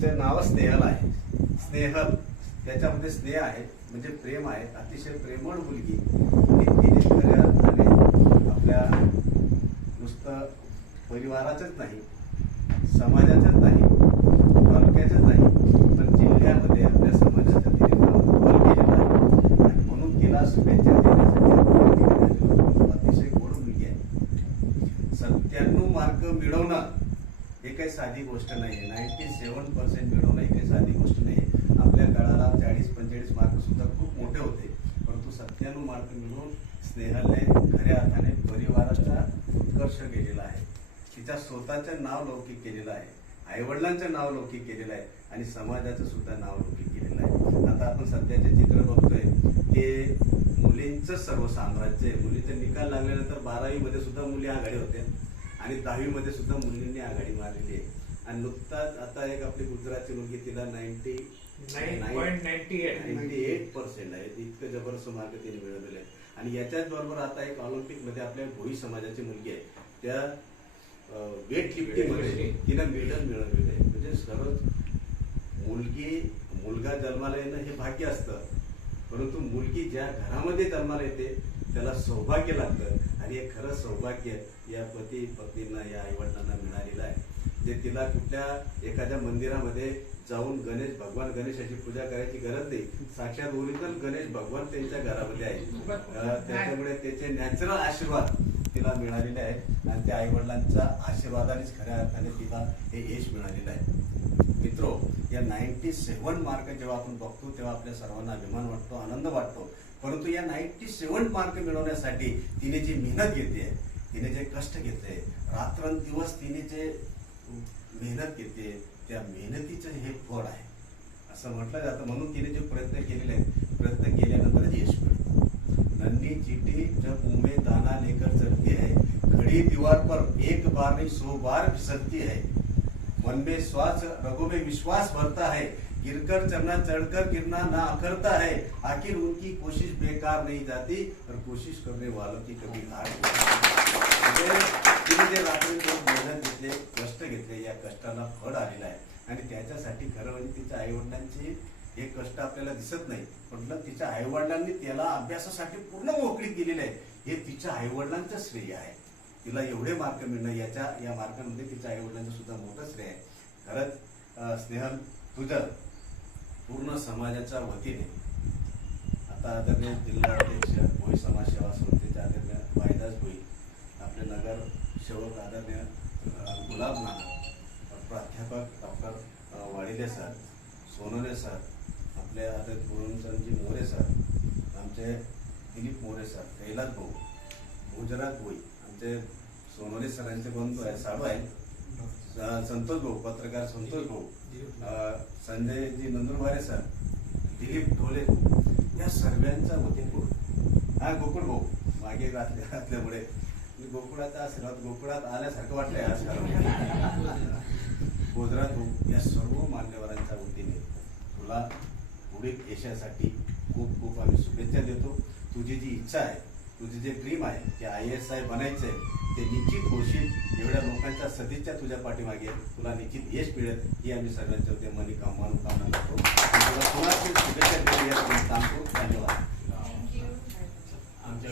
तिचं नाव स्नेहल आहे. स्नेहल त्याच्यामध्ये स्नेह आहे म्हणजे प्रेम आहे. अतिशय प्रेमळ मुलगी. आणि तिने खऱ्या अर्थाने आपल्या नुसतं परिवाराचंच नाही समाजाचंच नाही तालुक्याचंच नाही पण जिल्ह्यामध्ये आपल्या समाजाच्या तिने नाव केलेलं आहे. आणि म्हणून तिला शुभेच्छा देण्यासाठी अतिशय गोड मुलगी आहे. सत्त्याण्णव मार्क मिळवणं हे काही साधी गोष्ट नाही आहे नाईन्टी सेवन पर्सेंट मिळवणं ही काही साधी गोष्ट नाही आहे आपल्या काळाला चाळीस पंचेचाळीस मार्कसुद्धा खूप मोठे होते. परंतु सत्त्याण्णव मार्क मिळवून स्नेहाने खऱ्या अर्थाने परिवाराचा उत्कर्ष केलेला आहे. तिच्या स्वतःचं नाव लौकिक केलेलं आहे. आईवडिलांचं नाव लौकिक केलेलं आहे. आणि समाजाचं सुद्धा नाव लौकिक केलेलं आहे. आता आपण सध्याचे चित्र बघतोय. की मुलींचं सर्व साम्राज्य आहे. मुलीचे निकाल लागल्यानंतर बारावीमध्ये सुद्धा मुली आघाडी होत्या. आणि दहावीमध्ये सुद्धा मुलींनी आघाडी मारलेली आहे. आणि नुकताच आता एक आपली गुजरातची मुलगी तिला नाईन्टी नाईन्टी एट पर्सेंट आहे. इतकं जबरदस्त मार्क तिने मिळवलेले आहे आणि याच्याच बरोबर आता एक ऑलिम्पिकमध्ये आपल्या भोई समाजाची मुलगी आहे. त्या वेट लिफ्टिंगमध्ये Weightlifting. तिनं मेडल मिळवलेलं आहे. म्हणजे सर्वच मुलगी मुलगा जन्माला येणं हे भाग्य असतं. परंतु मुलगी ज्या घरामध्ये जन्माला येते त्याला सौभाग्य लागतं. आणि हे खरं सौभाग्य या पती पत्नींना या आईवडिलांना मिळालेलं आहे. जे तिला कुठल्या एखाद्या मंदिरामध्ये जाऊन गणेश भगवान गणेशाची पूजा करायची गरज नाही. साक्षात ओरिजिनल गणेश भगवान त्यांच्या घरामध्ये आहे. त्याच्यामुळे त्याचे नॅचरल आशीर्वाद तिला मिळालेले आहेत आणि त्या आईवडिलांच्या आशीर्वादानेच खऱ्या अर्थाने तिला हे यश मिळालेलं आहे. मित्रो या नाईन्टी सेवन मार्क जेव्हा आपण बघतो तेव्हा आपल्या सर्वांना अभिमान वाटतो आनंद वाटतो. परंतु या नाईन्टी सेवन मार्क मिळवण्यासाठी तिने जी मेहनत घेतली तिने जे कष्ट घेतले रात्रंदिवस तिने जे मेहनत घेते त्या मेहनतीचं हे फळ आहे. असं म्हटलं जातं. म्हणून तिने जे प्रयत्न पर एक बार नहीं सौ बार फिसलती है। मन में श्वास रगों में विश्वास भरता है। गिरकर चढ़ना चढ़कर गिरना ना अखरता है। आखिर उनकी कोशिश बेकार नहीं जाती और कोशिश करने वालों की कभी हार मेहनत घेतले कष्ट घेतले या कष्टाला फळ आलेलं आहे. आणि त्याच्यासाठी खरं म्हणजे तिच्या आईवडिलांची हे कष्ट आपल्याला दिसत नाही. म्हटलं तिच्या आईवडिलांनी त्याला अभ्यासासाठी पूर्ण मोकळी केलेली आहे. हे तिच्या आईवडिलांचं श्रेय आहे. तिला एवढे मार्क मिळणं याच्या या मार्कामध्ये तिच्या आईवडिलांचं सुद्धा मोठं श्रेय आहे. खरंच स्नेहल तुझं पूर्ण समाजाच्या वतीने आता आदरणीय जिल्हाध्यक्ष भोई समाजसेवा संस्थेच्या आदरणीय भाईदास भोई आपले नगर सेवक आदरणीय गुलाब नाना प्राध्यापक doctor Wadile sir Sonore sir आपले आदर पूर्णचंदजी मोरे सर आमचे दिलीप मोरे सर कैलास भाऊ गुजरात भोई आमचे सोनोने सरांचे बंधू आहे? साडू आहेत स- संतोष भाऊ पत्रकार संतोष भाऊ. संजयजी नंदुरबारे सर दिलीप ढोले. या सर्वांच्या वतीने हा गोकुळ भाऊ. मागे घातले घातल्यामुळे. मी गोकुळाचा आशीर्वाद गोकुळात आल्यासारखं वाटलंय आज खरं. गुजरात भाऊ या सर्व मान्यवरांच्या वतीने तुला पुढील यशासाठी खूप खूप आम्ही शुभेच्छा देतो. तुझी जी इच्छा आहे तुझी जे ड्रीम आहे ते आय एस आय बनायचं आहे ते निश्चित होशील एवढ्या लोकांच्या सदिच्छा तुझ्या पाठीमागे तुला निश्चित यश मिळेल ही आम्ही सगळ्यांच्या मनी कामना कामना करतो तुला पुन्हा शुभेच्छा देऊ या सांगतो.